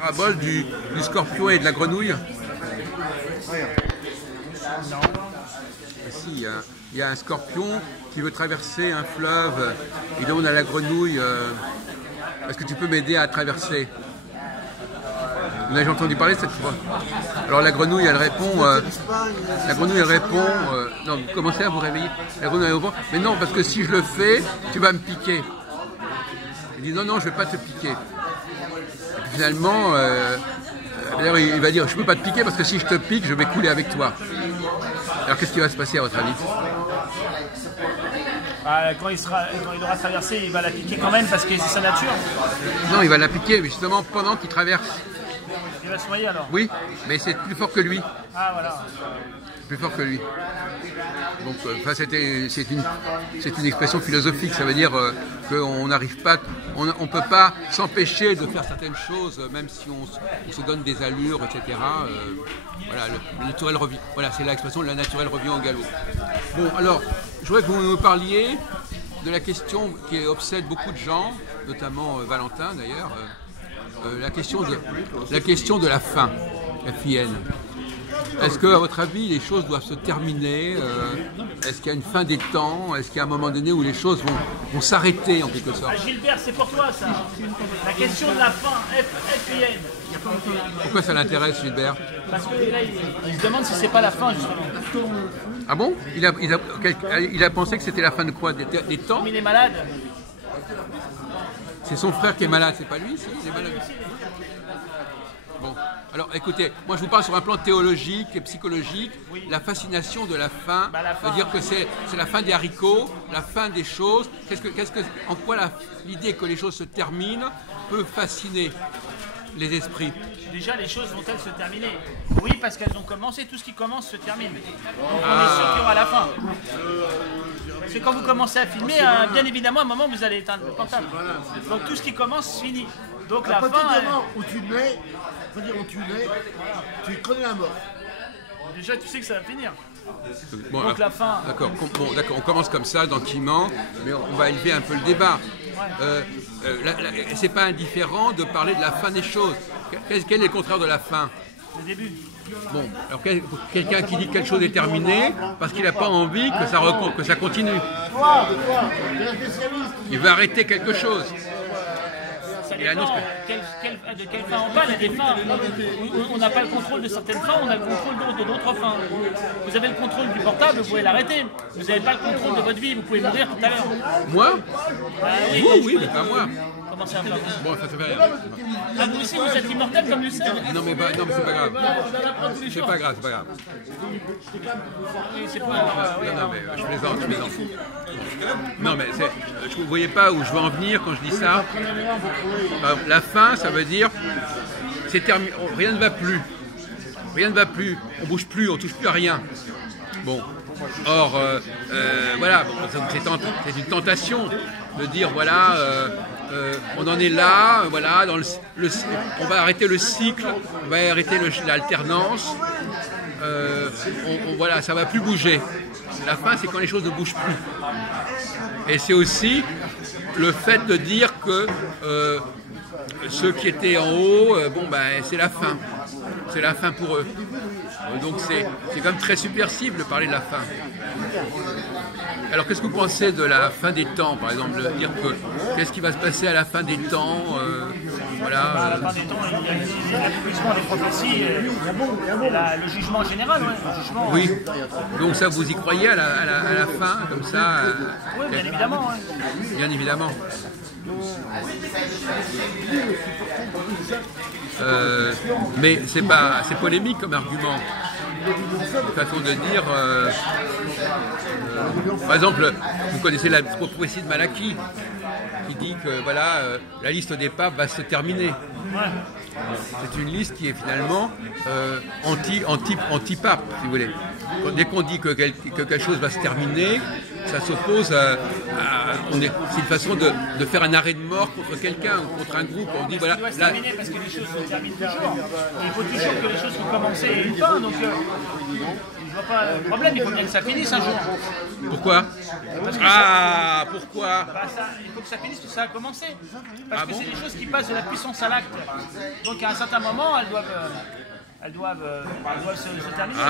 Parabole du scorpion et de la grenouille. Non. Si, il y a un scorpion qui veut traverser un fleuve. Il demande à la grenouille est-ce que tu peux m'aider à traverser? Vous avez entendu parler cette fois? Alors la grenouille elle répond non, vous commencez à vous réveiller. La grenouille elle répond mais non, parce que si je le fais, tu vas me piquer. Il dit non, je vais pas te piquer. Et puis finalement, d'ailleurs il va dire je peux pas te piquer parce que si je te pique, je vais couler avec toi. Alors qu'est-ce qui va se passer à votre avis? Quand il aura traversé, il va la piquer quand même parce que c'est sa nature. Non, il va la piquer justement pendant qu'il traverse. Il va se noyer alors. Oui, mais c'est plus fort que lui. Ah voilà. Plus fort que lui. Donc, c'est une expression philosophique. Ça veut dire qu'on n'arrive pas, on peut pas s'empêcher de faire certaines choses, même si on se donne des allures, etc. Voilà, le naturel revient. Voilà, c'est l'expression le naturel revient au galop. Bon, alors, je voudrais que vous nous parliez de la question qui obsède beaucoup de gens, notamment Valentin d'ailleurs. La question de la fin, la FIN. Est-ce que, à votre avis, les choses doivent se terminer? Est-ce qu'il y a une fin des temps? Est-ce qu'il y a un moment donné où les choses vont s'arrêter en quelque sorte? Gilbert, c'est pour toi ça. La question de la fin, FIN. Pourquoi ça l'intéresse, Gilbert? Parce que là, il se demande si c'est pas la fin justement. Ah bon? Il a pensé que c'était la fin de quoi? Des temps? Comme il est malade. C'est son frère qui est malade, c'est pas lui? Si, il est malade. Bon, alors écoutez, moi je vous parle sur un plan théologique et psychologique. Oui. La fascination de la fin, c'est-à-dire que c'est la fin des haricots, la fin des choses. En quoi l'idée que les choses se terminent peut fasciner les esprits? Déjà, les choses vont-elles se terminer? Oui, parce qu'elles ont commencé, tout ce qui commence se termine. Donc on est sûr qu'il y aura la fin. Parce que quand vous commencez à filmer, bien évidemment, à un moment, vous allez éteindre le portable. Donc tout ce qui commence finit. Donc la fin... où tu nais, tu connais la mort. Déjà, tu sais que ça va finir. Bon, donc la fin... D'accord, on commence comme ça, tranquillement, mais on va élever un peu le débat. C'est pas indifférent de parler de la fin des choses. Quel est le contraire de la fin? Le début. Bon, alors quelqu'un qui dit que quelque chose est terminé parce qu'il n'a pas envie que ça continue. Il veut arrêter quelque chose. Ça dépend de quelle fin on parle. Il y a des fins où on n'a pas le contrôle de certaines fins, on a le contrôle d'autres fins. Vous avez le contrôle du portable, vous pouvez l'arrêter. Vous n'avez pas le contrôle de votre vie, vous pouvez mourir tout à l'heure. Moi? Oui, mais pas moi. Comment ça va? Bon, ça fait rien. Ah, vous aussi, vous êtes immortel comme Lucien? Non, mais c'est pas grave. C'est pas grave. Oui, c'est pas Non, mais je plaisante. Non, mais vous ne voyez pas où je veux en venir quand je dis ça. La fin, ça veut dire c'est terminé. Rien ne va plus. On bouge plus, on touche plus à rien. Bon. Or, voilà, c'est une tentation de dire voilà, on en est là, voilà, on va arrêter le cycle, on va arrêter l'alternance, voilà, ça va plus bouger. La fin, c'est quand les choses ne bougent plus. Et c'est aussi le fait de dire que ceux qui étaient en haut, c'est la fin. C'est la fin pour eux. Donc c'est quand même très subversif de parler de la fin. Alors qu'est-ce que vous pensez de la fin des temps, par exemple, de dire que qu'est-ce qui va se passer à la fin des temps, voilà. À la fin des temps, il y a l'accomplissement des prophéties et le jugement général, le jugement. Oui. Donc ça, vous y croyez à la fin, comme ça? Oui, bien évidemment. Bien évidemment. Mais c'est polémique comme argument. Une façon de dire. Par exemple, vous connaissez la prophétie de Malachie qui dit que voilà, la liste des papes va se terminer. C'est une liste qui est finalement anti-pape, si vous voulez. Dès qu'on dit que quelque chose va se terminer, ça s'oppose c'est une façon de faire un arrêt de mort contre quelqu'un ou contre un groupe. On dit voilà. Il doit se terminer parce que les choses se terminent toujours. Il faut toujours que les choses soient commencées et une fin. Donc, je vois pas le problème. Il faut bien que ça finisse un jour. Pourquoi? Pourquoi? Il faut que ça finisse parce que ça a commencé. Parce que c'est des choses qui passent de la puissance à l'acte. Donc, à un certain moment, elles doivent se terminer.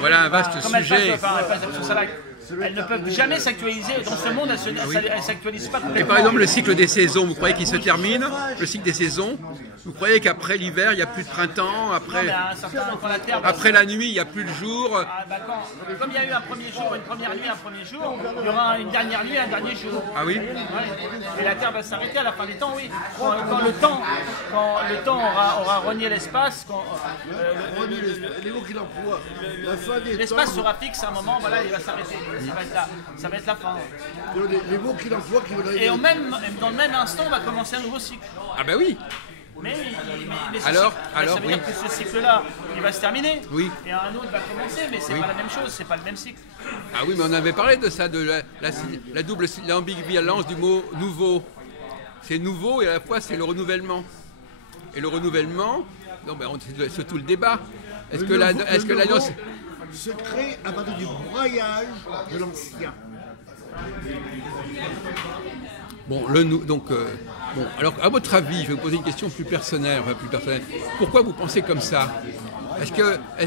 Voilà un vaste comme sujet. Elles passent de la puissance à l'acte. Elles ne peuvent jamais s'actualiser. Dans ce monde, elles ne s'actualisent pas Et complètement. par exemple, le cycle des saisons, vous croyez qu'il se termine? Le cycle des saisons? Vous croyez qu'après l'hiver, il n'y a plus de printemps? Non, mais à un certain, quand la Terre... Après la nuit, il n'y a plus de jour? Comme il y a eu un premier jour, une première nuit, un premier jour, il y aura une dernière nuit, un dernier jour. Ah oui? Et la Terre va s'arrêter à la fin des temps, oui. Quand le temps aura renié l'espace, Les mots qu'il emploie. l'espace sera fixe à un moment, voilà, il va s'arrêter. Ça va être la fin. Les mots qu'il emploie qui veulent Et dans le même instant, on va commencer un nouveau cycle. Ah ben oui. Mais Alors, ça veut oui. dire que ce cycle-là, il va se terminer. Oui. Et un autre va commencer, mais c'est pas la même chose, c'est pas le même cycle. Ah oui, mais on avait parlé de ça, de la double, l'ambivalence du mot nouveau. C'est nouveau et à la fois c'est le renouvellement. Et le renouvellement, non, ben, c'est surtout le débat. Est-ce que l'alliance se crée à partir du broyage de l'ancien. Bon, alors à votre avis, je vais vous poser une question plus personnelle, Pourquoi vous pensez comme ça? Est-ce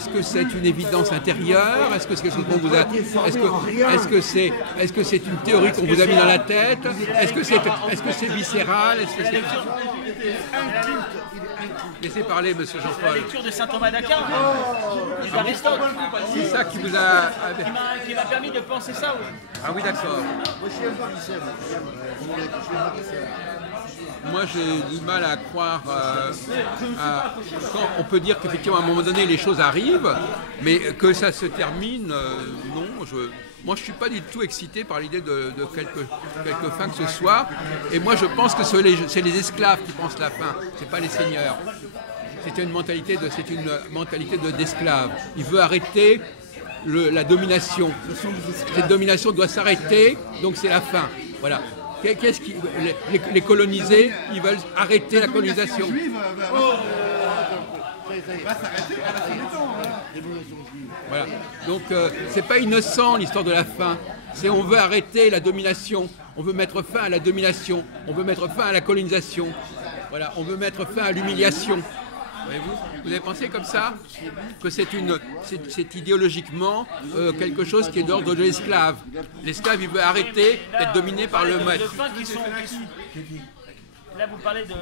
que c'est une évidence intérieure? Est-ce que c'est quelque chose qu'on vous a? Est-ce que c'est une théorie qu'on vous a mis dans la tête? Est-ce que c'est viscéral? Est-ce que c'est... Laissez parler, monsieur La Jean-Paul. lecture de saint Thomas d'Aquin, d'Aristote, C'est ça qui vous a... qui m'a permis de penser ça. Oui. Ah oui, d'accord. Moi, je suis un pharmacien. Moi, j'ai du mal à croire quand on peut dire qu'effectivement, à un moment donné, les choses arrivent, mais que ça se termine, non. Moi, je ne suis pas du tout excité par l'idée de quelque fin que ce soit. Et moi, je pense que c'est les esclaves qui pensent la fin, ce n'est pas les seigneurs. C'est une mentalité d'esclave. Il veut arrêter la domination. Cette domination doit s'arrêter, donc c'est la fin. Voilà. Les colonisés, ils veulent arrêter la colonisation. Voilà. Donc c'est pas innocent l'histoire de la fin. On veut arrêter la domination. On veut mettre fin à la domination. On veut mettre fin à la colonisation. Voilà. On veut mettre fin à l'humiliation. Vous avez pensé comme ça? Que c'est idéologiquement quelque chose qui est d'ordre de l'esclave. L'esclave, il veut arrêter d'être dominé par le maître. Là, vous parlez de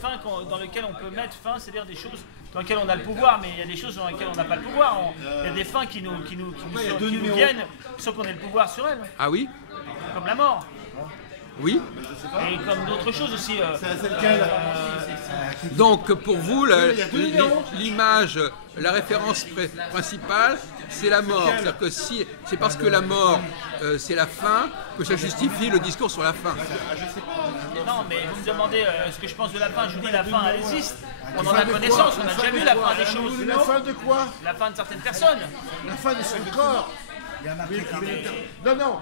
fins dans lesquelles on peut mettre fin, c'est-à-dire des choses dans lesquelles on a le pouvoir, mais il y a des choses dans lesquelles on n'a pas le pouvoir. Il y a des fins qui nous viennent sans qu'on ait le pouvoir sur elles. Ah oui? Comme la mort. Oui. Et comme d'autres choses aussi. Donc pour vous, l'image, la référence principale, c'est la mort. C'est-à-dire que c'est parce que la mort, c'est la fin, que ça justifie le discours sur la fin. Non, mais vous me demandez ce que je pense de la fin. Je vous dis la fin, elle existe. On en a connaissance, on a déjà vu la fin des choses. La fin de quoi? La fin de certaines personnes. La fin de son corps. Non,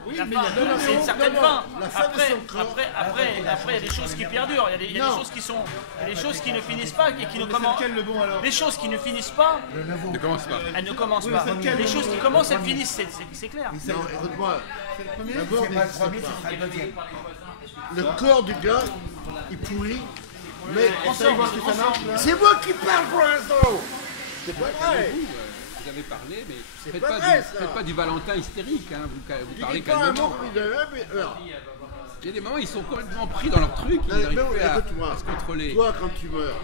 oui, mais c'est une certaine fin. La fin de son corps. Après, il y a des choses qui perdurent. Il y a des choses qui sont, il y a des choses qui ne finissent pas et qui ne commencent. Les choses qui ne finissent pas, Ne commence pas. elles ne commencent pas. Les choses qui commencent, elles finissent. C'est clair. Non, écoute-moi. D'abord, le corps du gars, il pourrit. Mais c'est moi qui parle pour l'instant. C'est pas vrai. Vous avez parlé, mais faites pas vrai, ça. pas du Valentin hystérique. Hein. Vous parlez pas un mot calmement. comme il devait, mais Il y a des moments, ils sont complètement pris dans leur truc. Ils n'arrivent plus à se contrôler. Toi, quand tu meurs,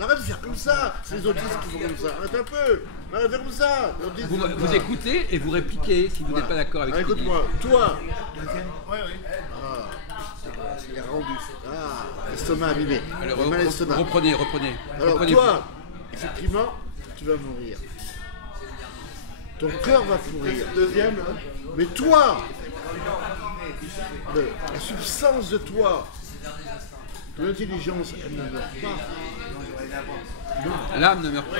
arrête de faire comme ça. C'est les autistes qui font comme ça. Arrête un peu. Arrête de faire comme ça. Vous écoutez et vous répliquez si vous n'êtes pas d'accord avec ce qu'il dit. Écoute-moi, toi. Il est rendu. L'estomac abîmé. Alors, Il a mal à l'estomac. reprenez. Alors toi, effectivement, tu vas mourir. Ton cœur va pourrir. Deuxième. Mais toi, la substance de toi, Ton intelligence, elle ne meurt pas. L'âme ne meurt pas.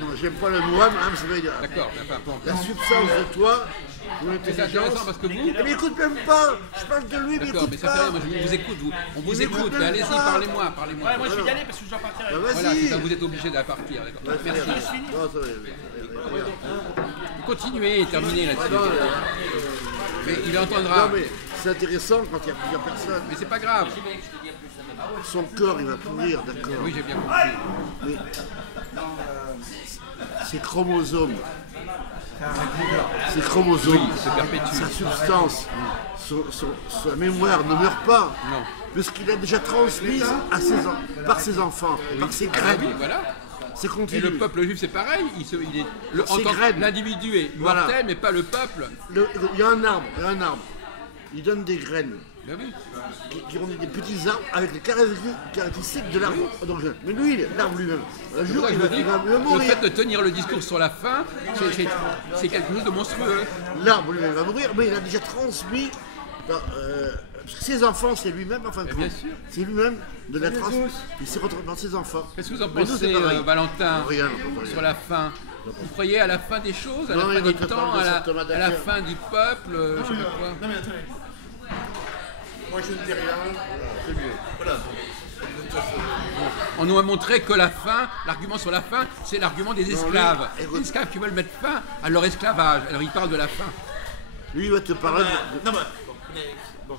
Non, j'aime pas le mot âme, âme, ça veut dire D'accord, mais peu importe. la substance de toi, ton C'est intéressant intelligence. parce que vous. Mais écoute même pas, je parle de lui, mais D'accord, écoute mais ça fait pas. rien, moi je vous écoute, on vous Il écoute, m'écoute mais même allez-y, pas. parlez-moi. Ouais, moi je vais y aller parce que je dois partir. Bah, Voilà, c'est vas-y. ça, vous êtes obligé de partir, d'accord. Merci. Non, ça va. Continuez, terminez là-dessus. Non, Mais il entendra. non, mais c'est intéressant quand il y a plusieurs personnes. Mais c'est pas grave. Son corps, il va pourrir, d'accord. Oui, j'ai bien compris. Mais ses chromosomes, Se perpétue. sa substance, sa mémoire ne meurt pas. Non. Puisqu'il a déjà transmis par ses enfants, par ses Ah oui, graines. voilà. C'est Et continu. le peuple juif, c'est pareil. En Ses tant que graines. l'individu est Voilà. mortel, mais pas le peuple. Il y a un arbre, il donne des graines Ben oui. qui ont des petits arbres avec les caractéristiques de l'arbre d'origine. Mais lui, l'arbre lui-même, un C'est jour pour ça que il je va, vous dis, il va le mourir. fait de tenir le discours sur la fin, c'est quelque chose de monstrueux. L'arbre lui-même va mourir, mais il a déjà transmis. Parce que ses enfants, c'est lui-même, enfin, bien sûr. c'est lui-même de la transmis. Il s'est retrouvé dans ses enfants. Qu'est-ce que vous en Mais nous, pensez, c'est pareil. Valentin, Rien, on peut pas sur rien. la fin? Vous croyez à la fin des choses, à Non, la fin il des va te temps, parler de à Saint Thomas la d'Aquin. fin du peuple, je sais pas quoi? Non mais attendez. Moi je ne dis rien. C'est mieux. Voilà. On nous a montré que la fin, l'argument sur la fin, c'est l'argument des esclaves. écoute. Les esclaves qui veulent mettre fin à leur esclavage. Alors ils parlent de la fin. Lui, il va te parler de. Non mais bon.